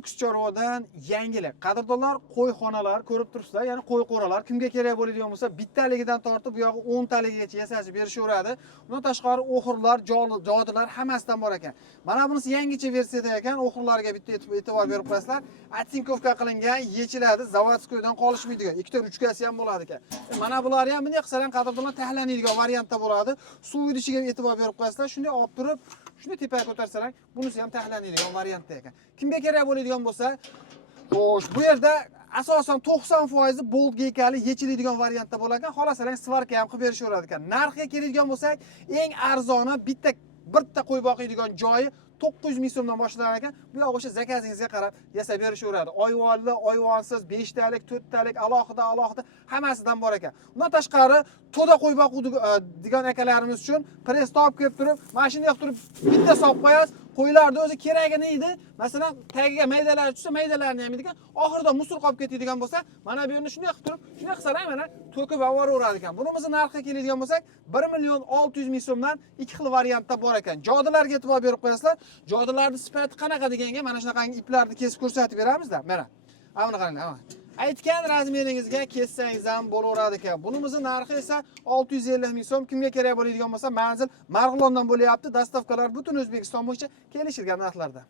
Lux chorvadan yangilik. Qadrdonlar, qo'y xonalar ko'rib turibsizlar, ya'ni qo'y qo'ralar kimga kerak bo'ladigan bo'lsa, bittaligidan tortib bu yog'i 10 taligacha yasashib berishaveradi. Undan tashqari o'xirlar, jodilar hammasidan bor ekan. Mana bunisi yangicha versiyada ekan. O'xirlarga bitta e'tibor berib qo'yasizlar. Atsinkovka qilingan, yechiladi, zavodskoydan qolishmaydigan. Ikkita ruchkasi ham bo'ladi ekan. Mana bular ham bunday qilsalar qadrdonlar tahlanadigan variantda bo'ladi. Suv idishiga e'tibor berib qo'yasizlar. Shunday olib turib, shuni tepaga ko'tarsalar, bunisi ham tahlanadigan variantda ekan. Kimga kerak bo'ladigan bo'lsa, xo'sh, bu yerda asosan 90% bolt geykali yechiladigan variantda bo'lar ekan. Xolasalar svarka ham qilib berishaveradi ekan. Narxiga keladigan bo'lsak, eng arzoni bitta qo'y boqiydigan joyi 900 ming so'mdan boshlangan ekan. Bu yoq o'sha zakazingizga qarab yasab berishaveradi. Oyvonli, oyvonsiz, 5 talik, 4 talik, alohida hammasidan bor ekan. Undan tashqari to'da qo'y boquvdi degan akalarimiz uchun press top kelib turib, mashinaga turib bitta solib qo'yasiz. Qo'ylarni o'zi keragi ne edi? Masalan, tagiga maydalar tushsa, maydalarni ham ekan. Oxirida musor qolib ketadigan bo'lsa, mana bu yerni shunday qilib turib, shunday qilsalar mana to'kib yuboraveradi ekan. Bunimizni narxiga keladigan bo'lsak, 1.600.000 so'mdan ikki xil variantda bor ekan. Jodilarga e'tibor berib qo'yasizlar. Jodilarning sifati qanaqa deganga mana shunaqangi iplarni kesib ko'rsatib beramiz-da. Mana. Mana qaranglar. Aytgan razmeringizga kessangiz ham bo'laveradi ekan. Bunimizning narxi esa 650 ming so'm. Kimga kerak bo'ladigan bo'lsa, manzil Marg'ilondan bo'lyapti. Dastavkalar butun O'zbekiston bo'yicha kelishilgan narxlarda.